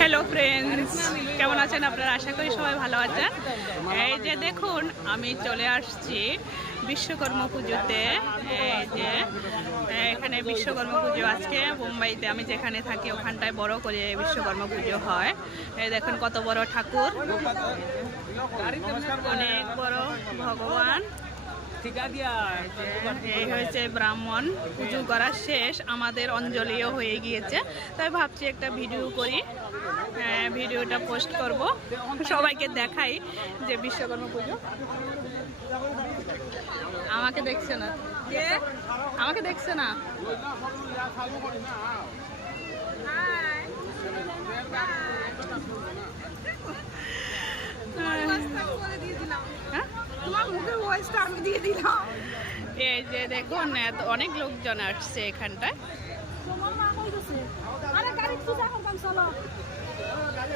Hello friends, কেমন আছেন আপনারা? আশা করি সবাই ভালো আছেন। এই যে দেখুন, আমি চলে আসছি বিশ্বকর্মা পুজোতে। এই যে এখানে বিশ্বকর্মা পুজো আজকে মুম্বাইতে, আমি যেখানে থাকি ওখানটায় বড় করে বিশ্বকর্মা পুজো হয়। এই দেখুন কত বড় ঠাকুর, অনেক বড় ভগবান। এই হয়েছে ব্রাহ্মণ, পুজো করা শেষ, আমাদের অঞ্জলিও হয়ে গিয়েছে। তাই ভাবছি একটা ভিডিও করি, ভিডিওটা পোস্ট করব, সবাইকে দেখাই যে বিশ্বকর্মা পুজো। আমাকে দেখছে না কে? আমাকে দেখছে না। এই যে দেখুন অনেক লোকজন আসছে এখানটায়।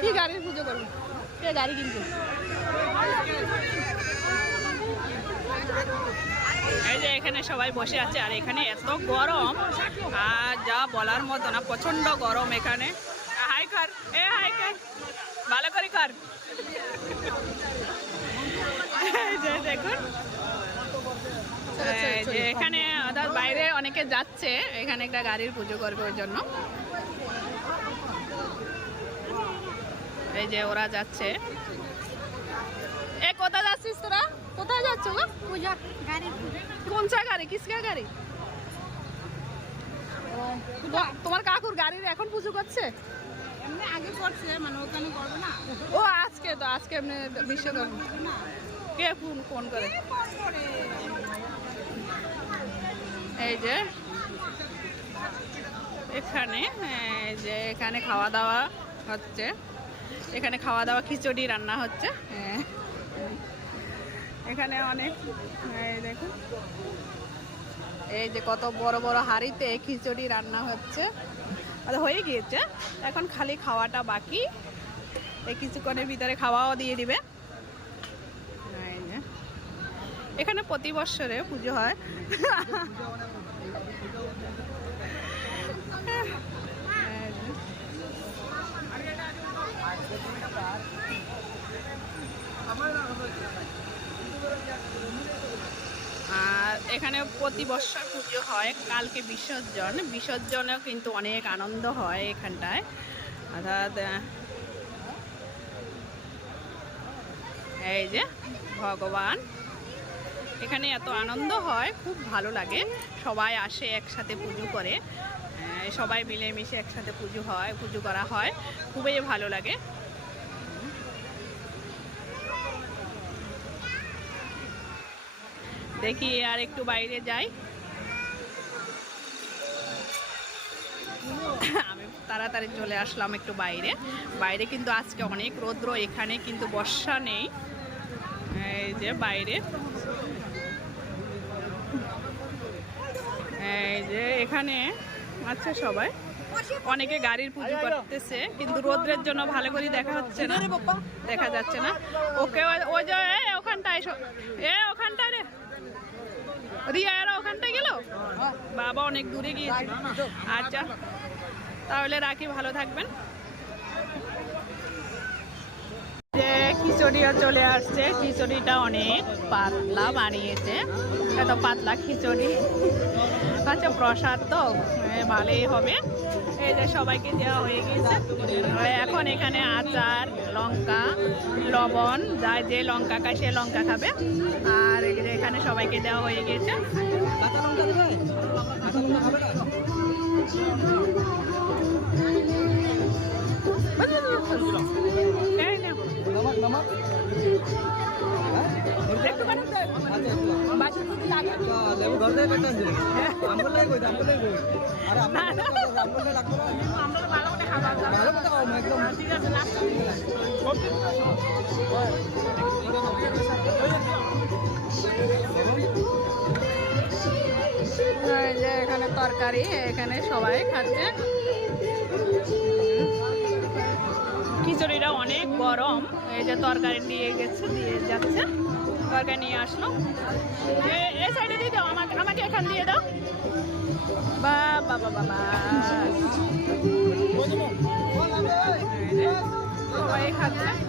কি গাড়ির পুজো করবো? কে গাড়ি কিনবে? এই যে এখানে সবাই বসে আছে, আর এখানে এত গরম আর যা বলার মতো না, প্রচন্ড গরম এখানে। হাই কর, এ হাই কর, ভালো করে কর। দেখুন যে এখানে বাইরে অনেকে যাচ্ছে, এখানে একটা গাড়ির পুজো করবে ওই জন্য। এই যে ওরা যাচ্ছে। এ কোথায় যাচ্ছিস তোরা? কোথায় যাচ্ছ গো? পূজা গাড়ি। কোন সা গাড়ি? কিসকা গাড়ি? তোমার কাকুর গাড়ির এখন পুজো করছে? এমনি আগে করছে, মানে ওখানে করবে না। ও আজকে তো, আজকে এমনি বিশ্বকর্মা। কে ফোন করে? এই যে এখানে, যে এখানে খাওয়া দাওয়া হচ্ছে, এখানে খাওয়া দাওয়া খিচুড়ি রান্না হচ্ছে। এখানে অনেক, এই দেখুন এই যে কত বড় বড় হাঁড়িতে খিচুড়ি রান্না হচ্ছে। হয়ে গিয়েছে, এখন খালি খাওয়াটা বাকি। এই কিছুক্ষণের ভিতরে খাওয়াও দিয়ে দিবে। এখানে প্রতি বছরে পুজো হয়। আর এখানে প্রতি বছর পুজো হয়। কালকে বিসর্জনেও কিন্তু অনেক আনন্দ হয় এখানটায়। অর্থাৎ এই যে ভগবান, এখানে এত আনন্দ হয়, খুব ভালো লাগে। সবাই আসে একসাথে পুজো করে, সবাই মিলেমিশে একসাথে পুজো করা হয়, খুবই ভালো লাগে। দেখি আর একটু বাইরে যাই। আমি তাড়াতাড়ি চলে আসলাম একটু বাইরে কিন্তু আজকে অনেক রৌদ্র, এখানে কিন্তু বর্ষা নেই। এই যে বাইরে, এই যে এখানে আচ্ছা সবাই, অনেকে গাড়ির পুজো করতেছে, কিন্তু রোদ্রের জন্য ভালো করে দেখা হচ্ছে না, দেখা যাচ্ছে না। ওকে ওই যে ওখানটায়, ওখানটায় রে রিয়া, এরা ওখানটায় গেল। বাবা অনেক দূরে গিয়েছে। আচ্ছা তাহলে রাখি, ভালো থাকবেন। যে খিচুড়িও চলে আসছে, খিচুড়িটা অনেক পাতলা বানিয়েছে, এত পাতলা খিচুড়ি। আচ্ছা প্রসাদ তো ভালোই হবে। এই যে সবাইকে দেওয়া হয়ে গেছে। এখন এখানে আচার, লঙ্কা, লবণ, যার যে লঙ্কা খায় সে লঙ্কা খাবে। আর এখানে সবাইকে দেওয়া হয়ে গেছে। এখানে তরকারি, এখানে সবাই খাচ্ছে। খিচুড়িটা অনেক গরম। এই যে তরকারি দিয়ে যাচ্ছে, তরকারি নিয়ে আসলো। এই সাইডে দিয়ে দাও, আমাকে এখান দিয়ে দাও। বাবা বাবা সবাই খাচ্ছে।